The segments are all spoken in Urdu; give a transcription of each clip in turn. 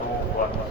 210।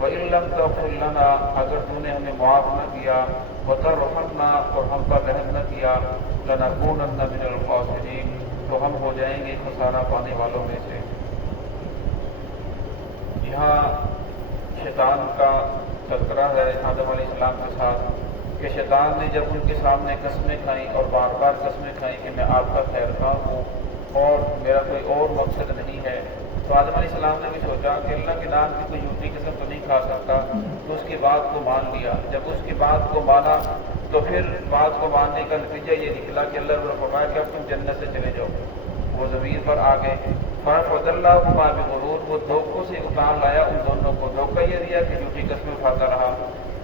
وَإِن لَّمْ تَغْفِرْ لَنَا، اگر تو نے ہمیں معاف نہ کیا، وَتَرْحَمْنَا، اور ہم پر رحم نہ کیا، لَنَكُونَنَّ مِنَ الْخَاسِرِينَ، تو ہم ہو جائیں گے خسارہ پانے والوں میں سے۔ یہاں شیطان کا تذکرہ ہے آدم علیہ السلام کے ساتھ، کہ شیطان نے جب ان کے سامنے قسمیں کھائیں اور بار بار قسمیں کھائیں کہ میں آپ کا خیر خواہ ہوں اور میرا کوئی اور مقصد نہیں ہے، تو آدم علیہ السلام نے بھی سوچا کہ اللہ کے نام کی کوئی جھوٹی قسم تو نہیں کھا سکتا، تو اس کی بات کو مان لیا۔ جب اس کی بات کو مانا تو پھر بات کو ماننے کا نتیجہ یہ نکلا کہ اللہ نے فرمایا کہ اب تم جنت سے چلے جاؤ۔ وہ زمین پر آ گئے، فَأَخْرَجَ اللَّهُ مَا بِغُرُورٍ، وہ دھوکوں سے اتار لایا ان دونوں کو، دھوکہ یہ دیا کہ جھوٹی قسمیں کھاتا رہا۔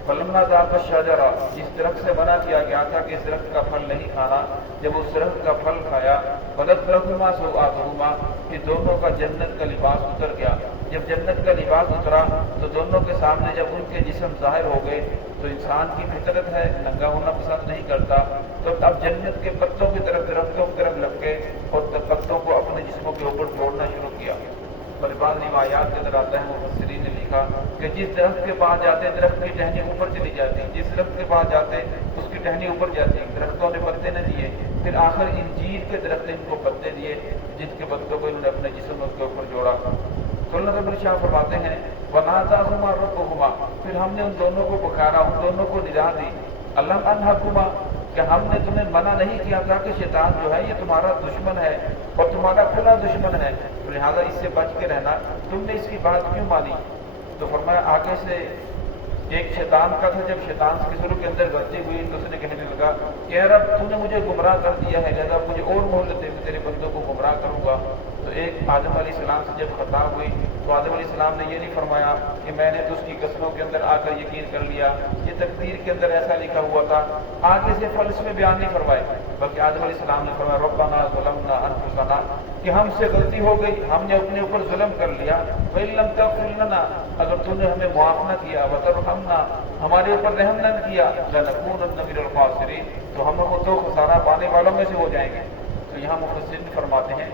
فَلَمَّا ذَاقَا الشَّجَرَةَ، جس درخت سے منع کیا گیا تھا کہ اس درخت کا پھل نہیں کھانا، جب اس درخت کا پھل کھایا، بَدَتْ لَهُمَا سَوْآتُهُمَا، کہ دونوں کا جنت کا لباس اتر گیا۔ جب جنت کا لباس اترا تو دونوں کے سامنے جب ان کے جسم ظاہر ہو گئے، تو انسان کی فطرت ہے ننگا ہونا پسند نہیں کرتا، تو اب جنت کے پتوں کی طرف، درختوں کی طرف لگ کے اور پتوں کو اپنے جسموں کے اوپر توڑنا شروع کیا۔ اور بعض روایات کے اندر آتا ہے، مفسرین نے لکھا کہ جس درخت کے پاس جاتے درخت کی ٹہنی اوپر چلی جاتی، جس درخت کے پاس جاتے اس کی ٹہنی اوپر جاتی، درختوں نے پتے نہ دیے، پھر آخر انجیر کے درخت نے ان کو پتے دیے، جس کے پتوں کو انہوں نے اپنے جسم کے اوپر جوڑا۔ تو اللہ رب الشاہ فرماتے ہیں وَنَادَاهُمَا رَبُّهُمَا، پھر ہم نے ان دونوں کو پکارا، ان دونوں کو ندا دی، أَلَمْ أَنْهَكُمَا، کہ ہم نے تمہیں منع نہیں کیا تھا کہ شیطان جو ہے یہ تمہارا دشمن ہے اور تمہارا کھلا دشمن ہے، تو لہٰذا اس سے بچ کے رہنا، تم نے اس کی بات کیوں مانی؟ تو فرمایا آگے سے ایک شیطان کا تھا، جب شیطان کے شروع کے اندر غلطی ہوئی تو اس نے کہنے لگا کہ اے رب تو نے مجھے گمراہ کر دیا ہے، لہٰذا مجھے اور مہلت دے، میں تیرے بندوں کو گمراہ کروں گا۔ تو ایک آدم علیہ السلام سے جب خطا ہوئی تو آدم علیہ السلام نے یہ نہیں فرمایا کہ میں نے تو اس کی قسموں کے اندر آ کر یقین کر لیا، یہ تقدیر کے اندر ایسا لکھا ہوا تھا، آگے سے فلس میں بیان نہیں فرمائے، بلکہ آدم علیہ السلام نے فرمایا ربنا ظلمنا انفسنا، کہ ہم سے غلطی ہو گئی، ہم نے اپنے اوپر ظلم کر لیا، وَإِن لَّمْ تَغْفِرْ لَنَا، اگر تو نے ہمیں معاف نہ کیا، وَتَرْحَمْنَا، ہمارے اوپر رحم نہ کیا، لَنَكُونَنَّ مِنَ الْخَاسِرِينَ، تو ہم تو خسارہ پانے والوں میں سے ہو جائیں گے۔ تو یہاں مفسرین فرماتے ہیں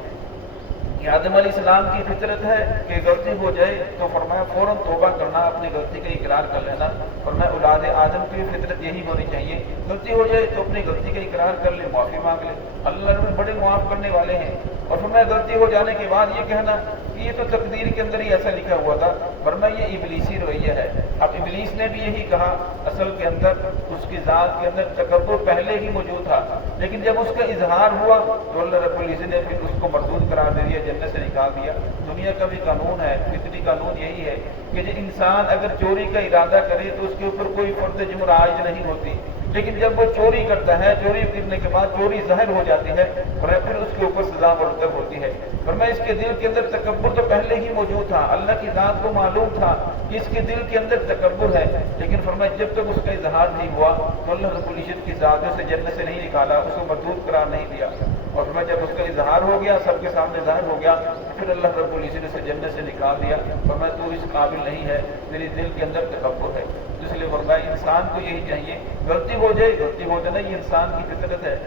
کہ آدم علیہ السلام کی فطرت ہے کہ غلطی ہو جائے تو فرمایا فوراً توبہ کرنا، اپنی غلطی کا اقرار کر لینا، فرمایا اولاد آدم کی فطرت یہی ہونی چاہیے، غلطی ہو جائے تو اپنی غلطی کا اقرار کر لے، معافی مانگ لے، اللہ رب بڑے معاف کرنے والے ہیں۔ اور فرمایا غلطی ہو جانے کے بعد یہ کہنا کہ یہ تو تقدیر کے اندر ہی ایسا لکھا ہوا تھا، فرمایا یہ ابلیسی رویہ ہے۔ اب ابلیس نے بھی یہی کہا، اصل کے اندر اس کی ذات کے اندر تکبر پہلے ہی موجود تھا، لیکن جب اس کا اظہار ہوا تو اللہ رب العزت نے پھر اس کو مردود قرار دے دیا، جنت سے نکال دیا۔ دنیا کا بھی قانون ہے، فطری قانون یہی ہے کہ جو انسان اگر چوری کا ارادہ کرے تو اس کے اوپر کوئی فرد جرم عائد نہیں ہوتی، لیکن جب وہ چوری کرتا ہے، چوری کرنے کے بعد چوری ظاہر ہو جاتی ہے، پھر اس کے اوپر سزا مرتب ہوتی ہے۔ فرمایا اس کے دل کے اندر تکبر تو پہلے ہی موجود تھا، اللہ کی ذات کو معلوم تھا کہ اس کے دل کے اندر تکبر ہے، لیکن فرمایا جب تک اس کا اظہار نہیں ہوا تو اللہ رب العزت کی ذات سے جنت سے نہیں نکالا، اس کو مردود قرار نہیں دیا۔ اور فرمایا جب اس کا اظہار ہو گیا، سب کے سامنے ظاہر ہو گیا، پھر اللہ رب العزت نے اسے جنت سے نکال دیا، فرمایا تو اس قابل نہیں ہے، تیرے دل کے اندر تکبر ہے۔ اس لیے فرمایا انسان کو یہی چاہیے، غلطی ہو جائے، غلطی ہو جانا یہ انسان کی فطرت ہے۔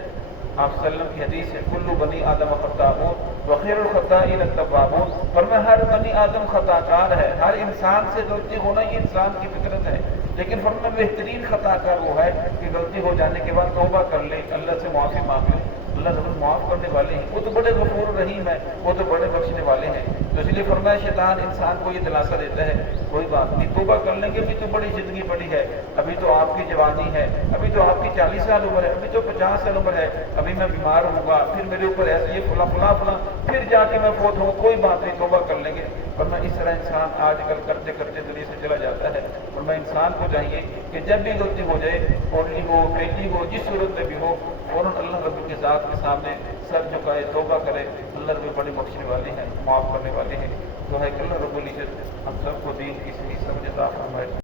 آپ صلی اللہ علیہ وسلم کی حدیث ہے کل بنی آدم خطاؤون وخیر الخطائین التوابون، فرمایا ہر بنی آدم خطا کار ہے، ہر انسان سے غلطی ہونا یہ انسان کی فطرت ہے، لیکن فرمایا بہترین خطا کار وہ ہے کہ غلطی ہو جانے کے بعد توبہ کر لے، اللہ سے معافی مانگ لے، اللہ ضرور معاف کرنے والے ہیں، وہ تو بڑے غفور رحیم ہیں، وہ تو بڑے بخشنے والے ہیں۔ تو اس لیے فرمایا شیطان انسان کو یہ دلاسا دیتا ہے کوئی بات نہیں، توبہ کر لیں گے، ابھی تو بڑی زندگی بڑی ہے، ابھی تو آپ کی جوانی ہے، ابھی تو آپ کی 40 سال عمر ہے، ابھی تو 50 سال عمر ہے، ابھی میں بیمار ہوں گا، پھر میرے اوپر ایسے یہ فلاں فلاں فلاں، پھر جا کے میں فوت ہوں، کوئی بات نہیں، توبہ کر لیں گے۔ ورنہ اس طرح انسان آج کل کرتے کرتے دنیا سے چلا جاتا ہے۔ ورنہ انسان کو چاہیے کہ جب بھی غلطی ہو جائے، اولی ہو بیٹی ہو، جس صورت میں بھی ہو، فوراً اللہ رب کی ذات کے سامنے سر جھکائے، توبہ کرے، اللہ رب بڑے بخشنے والے ہیں، معاف کرنے والے ہیں۔ تو ہے کہ اللہ رب العزت ہم سب کو دین کی صحیح سمجھ عطا فرمائے۔